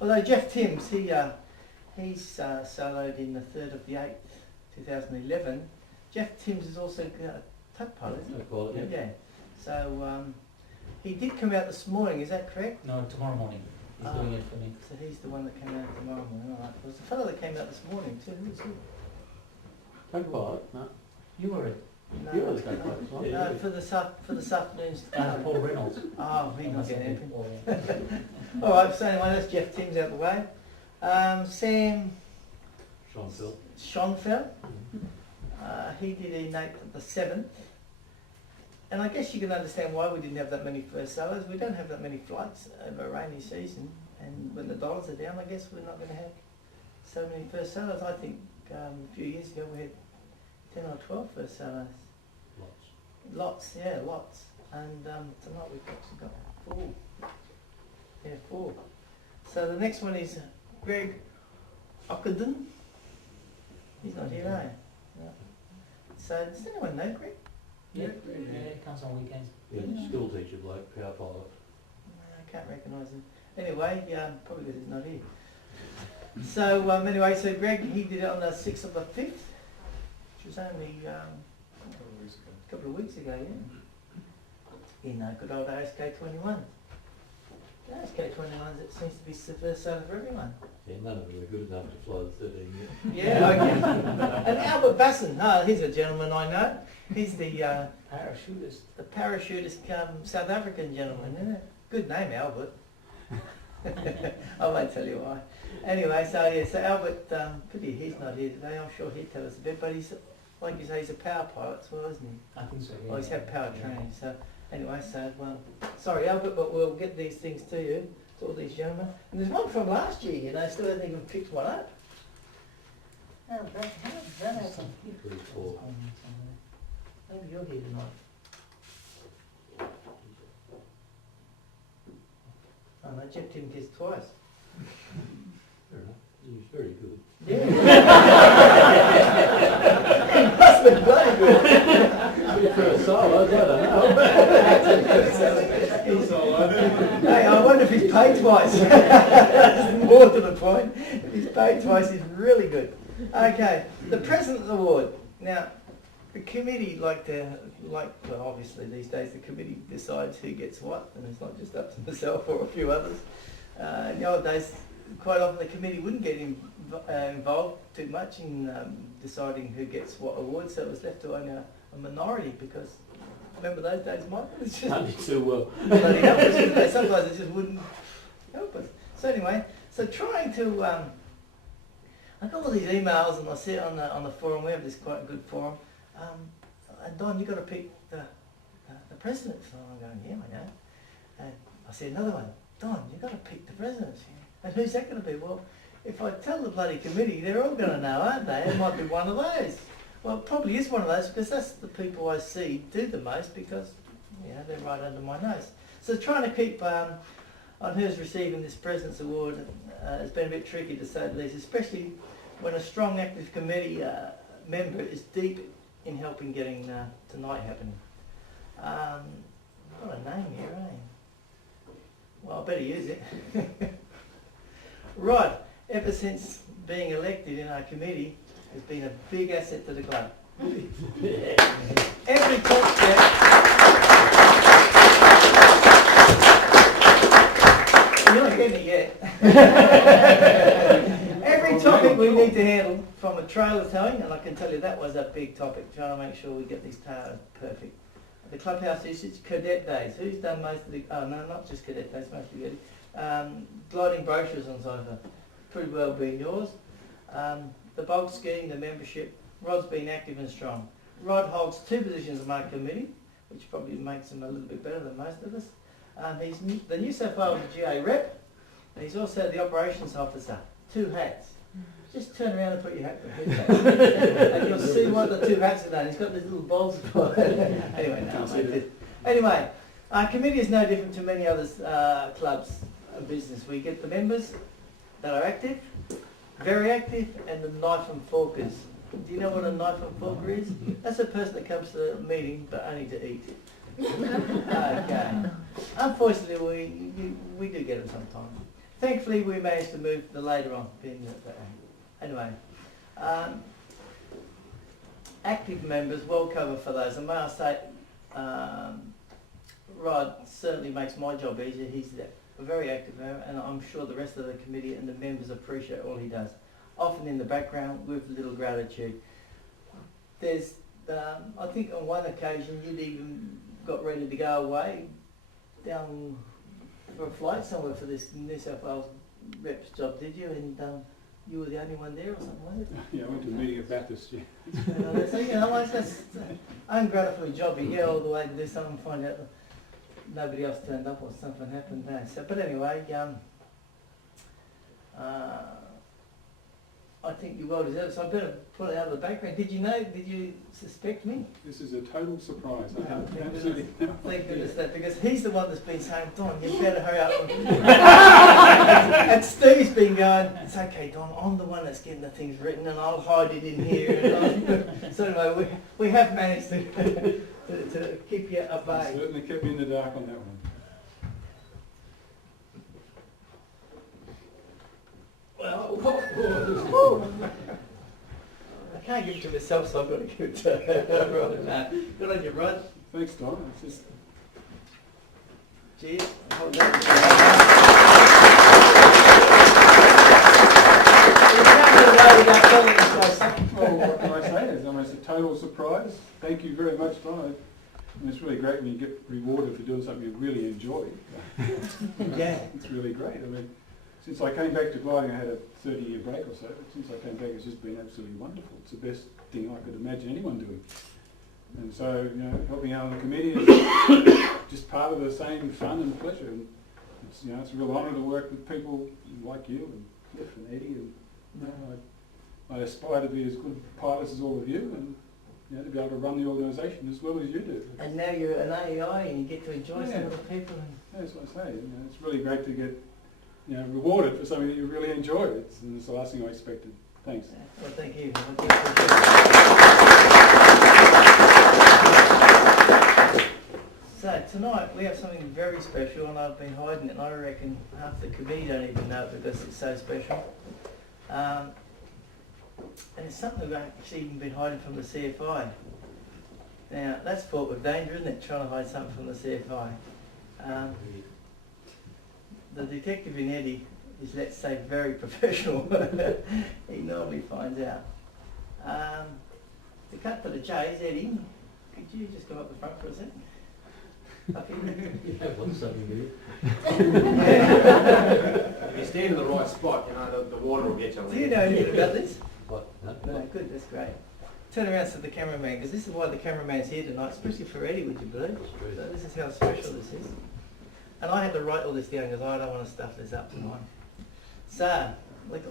Although Jeff Timms, he's soloed in the 3rd of the 8th, 2011. Jeff Timms is also a tug pilot, isn't he? Tug pilot, yeah. Yeah. So he did come out this morning, is that correct? No, tomorrow morning. He's doing it for me. So he's the one that came out tomorrow morning. All right. There was a fellow that came out this morning too. Who was he? Tug pilot? No. You were it. No, You were the tug pilot, right? no, for this afternoon's. Paul Reynolds. Oh, he not getting anything. Oh, yeah. All right. So anyway, that's Jeff Timms out the way. Sam Sean Phil. Schonfeld. He did innate at the 7th. And I guess you can understand why we didn't have that many first sellers. We don't have that many flights over a rainy season, and when the dollars are down, I guess we're not going to have so many first sellers. I think a few years ago we had 10 or 12 first sellers. Lots, yeah, lots. And tonight we've actually got 4. Yeah, 4. So the next one is Greg Ockenden. He's not here, eh? No. So does anyone know Greg? Yeah, it comes on weekends. Yeah, school teacher bloke, power pilot. No, I can't recognise him. Anyway, probably because he's not here. So anyway, so Greg, he did it on the 6th of the 5th, which was only a couple of weeks ago, yeah. In good old ASK 21. The ASK 21, it seems to be the first seller for everyone. Yeah, none of them are good enough to fly the 13 yet. Yeah, okay. And Albert Basson, he's a gentleman I know. He's the Parachutist. parachutist South African gentleman, isn't it? Good name, Albert. I won't tell you why. Anyway, so yeah, so Albert, pity he's not here today. I'm sure he'd tell us a bit, but he's, like you say, he's a power pilot as well, isn't he? I think so, yeah. Oh, he's had power training, so anyway, so, sorry Albert, but we'll get these things to you, to all these gentlemen. And there's one from last year, you know, still hasn't even picked one up. Oh, that happened. 3, 4. Maybe you're here tonight. Oh no, Jeff Tim gets twice. Fair enough. He's very good. Yeah. He must be bloody good. For a solo, I don't know. Hey, I wonder if he's paid twice. That's more to the point. If he's paid twice, he's really good. Okay, the President's Award. Now, the committee well, obviously these days the committee decides who gets what, and it's not just up to myself or a few others. In the old days, quite often the committee wouldn't get involved too much in deciding who gets what award, so it was left to only a minority, because remember those days, Mike? It's just Only too well. bloody help us, wouldn't they? Sometimes it just wouldn't help us. So anyway, so trying to, I got all these emails, and I see it on the forum. We have this quite a good forum. And Don, you got to pick the president. So I'm going, yeah, I know. And I see another one. Don, you got to pick the president. And who's that going to be? Well, if I tell the bloody committee, they're all going to know, aren't they? It might be one of those. Well, it probably is one of those, because that's the people I see do the most, because they're right under my nose. So trying to keep on who's receiving this President's Award has been a bit tricky, to say the least, especially when a strong, active committee member is deep in helping getting tonight happening. Got a name here, eh? Well, I better use it. Right, ever since being elected in our committee, has been a big asset to the club. Every top step. You're not getting it yet. Every topic we need to handle, from a trailer towing, and I can tell you that was a big topic, trying to make sure we get these trailers perfect. The clubhouse usage, cadet days. Who's done most of the, oh no, not just cadet days, mostly good. Gliding brochures and so forth. Pretty well been yours. The bulk scheme, the membership. Rod's been active and strong. Rod holds 2 positions on my committee, which probably makes him a little bit better than most of us. He's the New South Wales GA rep, and he's also the operations officer. 2 hats. Just turn around and put your hat on. And you'll see what the 2 hats are done. He's got these little balls for it. Anyway, no. Anyway, our committee is no different to many other clubs and business. We get the members that are active, very active, and the knife and forkers. Do you know what a knife and forker is? That's a person that comes to the meeting but only to eat. Okay. Unfortunately, we do get them sometimes. thankfully we managed to move the later on. Anyway, active members, well covered for those. And may I say, Rod certainly makes my job easier. He's a very active member, and I'm sure the rest of the committee and the members appreciate all he does. Often in the background with little gratitude. There's, I think on one occasion you'd even got ready to go away down for a flight somewhere for this New South Wales rep's job, did you? And you were the only one there or something like that? Yeah, I went to a meeting at Bathurst, yeah. So, you know, like that's ungratifying job. You get all the way to do something and find out that nobody else turned up or something happened there. So, but anyway, I think you're well deserved, so I better pull it out of the background. Did you suspect me? This is a total surprise. I have Thank absolutely no Thank idea. goodness that, because he's the one that's been saying, Don, you better hurry up. And Steve's been going, it's okay, Don, I'm the one that's getting the things written and I'll hide it in here. So anyway, we have managed to keep you at You bay. certainly kept me in the dark on that one. Well, I can't give it to myself, so I've got to give it to Rod. Good on you, Rod. Thanks, Don. It's just Cheers. Hold that. well, what can I say? It's almost a total surprise. Thank you very much, Don. And it's really great when you get rewarded for doing something you really enjoy. Yeah. It's really great. I mean, since I came back to gliding, I had a 30-year break or so, but since I came back, it's just been absolutely wonderful. It's the best thing I could imagine anyone doing. And so, you know, helping out on the committee is just part of the same fun and pleasure. And it's, you know, it's a real honour to work with people like you and Cliff and Eddie. And you know, I aspire to be as good pilots as all of you, and you know, to be able to run the organisation as well as you do. And now you're an AEI and you get to enjoy some of the people. Yeah, that's what I say. You know, it's really great to get, you know, rewarded for something that you really enjoy. And it's the last thing I expected. Thanks. Well, thank you. So tonight we have something very special, and I've been hiding it, and I reckon half the committee don't even know it because it's so special. And it's something we've actually even been hiding from the CFI. Now that's fraught with danger, isn't it? Trying to hide something from the CFI. The detective in Eddie is, let's say, very professional. He normally finds out. To cut to the chase, Eddie, could you just come up the front for a second? Okay. You have one something, do you? If you stand in the right spot, you know, the water will get you. Do you know anything about this? What? No? No, good, that's great. Turn around to the cameraman, because this is why the cameraman's here tonight, especially for Eddie, would you believe? True. So this is how special this is. And I had to write all this down because I don't want to stuff this up tonight. So,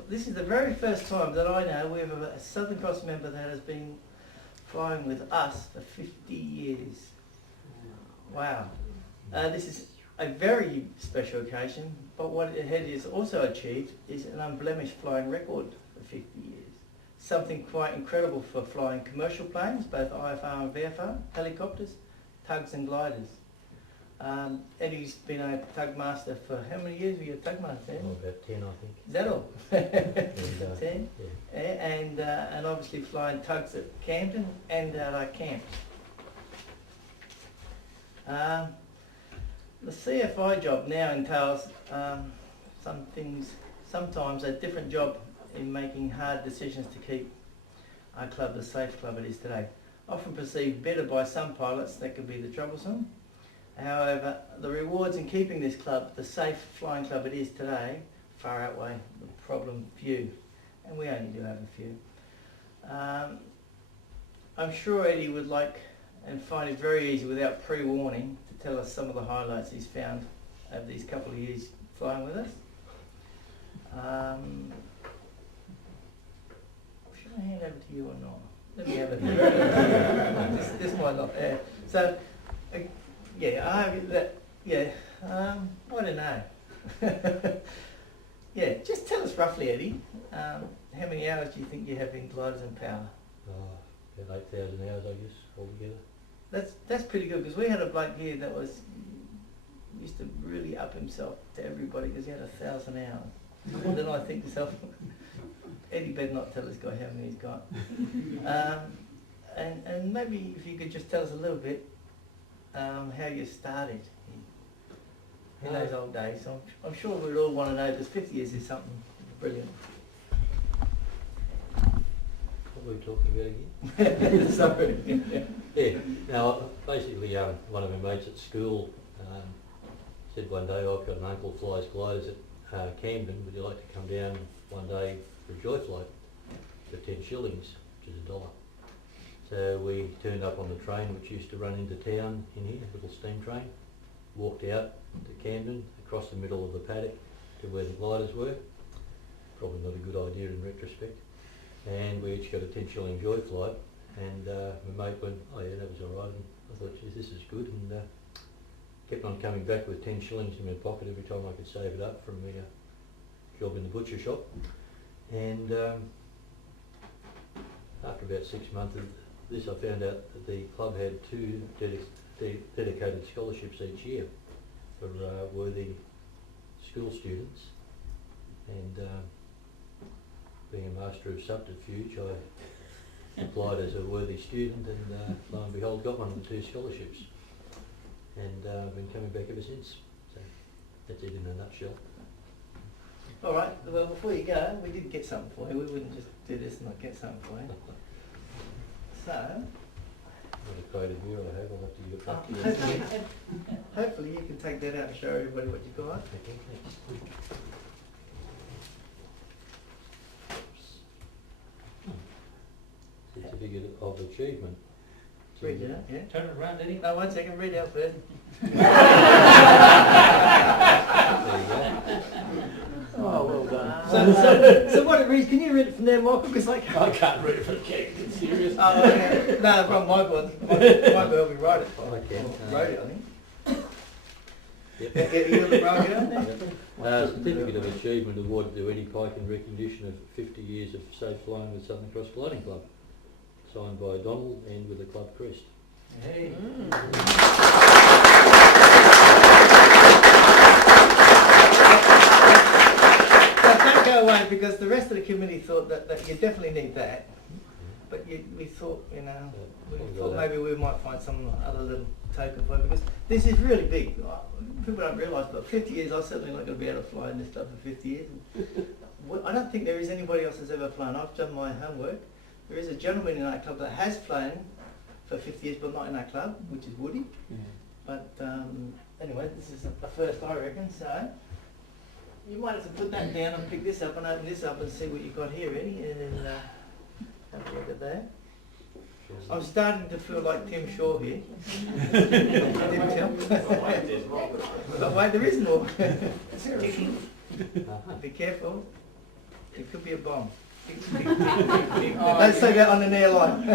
this is the very first time that I know we have a Southern Cross member that has been flying with us for 50 years. Wow. This is a very special occasion, but what it has also achieved is an unblemished flying record for 50 years. Something quite incredible for flying commercial planes, both IFR and VFR, helicopters, tugs and gliders. Eddie's been a tug master for how many years were you a tug master? Oh, about 10, I think. Is that all? And, 10? yeah. And obviously flying tugs at Camden and at our camps. The CFI job now entails sometimes a different job in making hard decisions to keep our club the safe club it is today. Often perceived better by some pilots, that can be the troublesome. However, the rewards in keeping this club the safe flying club it is today far outweigh the problem few, and we only do have a few. I'm sure Eddie would like and find it very easy without pre-warning to tell us some of the highlights he's found over these couple of years flying with us. Should I hand over to you or not? Let me have it. this might not. So, I don't know. Yeah, just tell us roughly, Eddie. How many hours do you think you have in gliders and power? About 8,000 hours, I guess, altogether. That's pretty good, because we had a bloke here that was used to really up himself to everybody because he had 1,000 hours. And then I think to myself, Eddie better not tell this guy how many he's got. And maybe if you could just tell us a little bit how you started in those old days. I'm sure we'd all want to know, because 50 years is something brilliant. What were we talking about again? Sorry. Yeah, now basically one of my mates at school said one day, I've got an uncle flies gliders at Camden, would you like to come down one day for a joy flight for 10 shillings, which is $1. So we turned up on the train which used to run into town in here, a little steam train, walked out to Camden, across the middle of the paddock to where the gliders were. Probably not a good idea in retrospect. And we each got a 10 shilling joy flight, and my mate went, oh yeah, that was alright, and I thought, geez, this is good, and kept on coming back with 10 shillings in my pocket every time I could save it up from my job in the butcher shop. And after about 6 months of this, I found out that the club had 2 dedicated scholarships each year for worthy school students, and being a master of subterfuge, I applied as a worthy student, and lo and behold got one of the 2 scholarships, and I've been coming back ever since. So that's it in a nutshell. All right, well, before you go, we did get something for you. We wouldn't just do this and not get something for you. So, What a creative view I have, I'll have to give it back to you. hopefully you can take that out and show everybody what you've got. Okay, thanks. Certificate of achievement. Read it out, yeah? Turn it around, Eddie. No, 1 second, read it out first. There you go. Oh, well done. So what it reads, can you read it from there, Michael? Because I can't. I can't read it from Kate, it's serious. Oh, okay. No, from Michael. Michael helped me write it. Okay. Wrote it, I think. Yep. You got the write it out there? Certificate of Achievement awarded to Eddie Pike in recognition of 50 years of safe flying with Southern Cross Gliding Club. Signed by Donald and with the club crest. Hey. Don't go away, because the rest of the committee thought that you definitely need that. But we thought, we thought maybe we might find some other little token for it, because this is really big. People don't realise, but 50 years, I'm certainly not going to be able to fly in this stuff for 50 years. I don't think there is anybody else that's ever flown. I've done my homework. There is a gentleman in our club that has flown for 50 years, but not in our club, which is Woody. But anyway, this is a first, I reckon. So you might have to put that down and pick this up and open this up and see what you've got here, Eddie, and then have a look at that. I'm starting to feel like Tim Shaw here. I didn't tell. But wait, there is more. Be careful. It could be a bomb. Don't say that on an airline.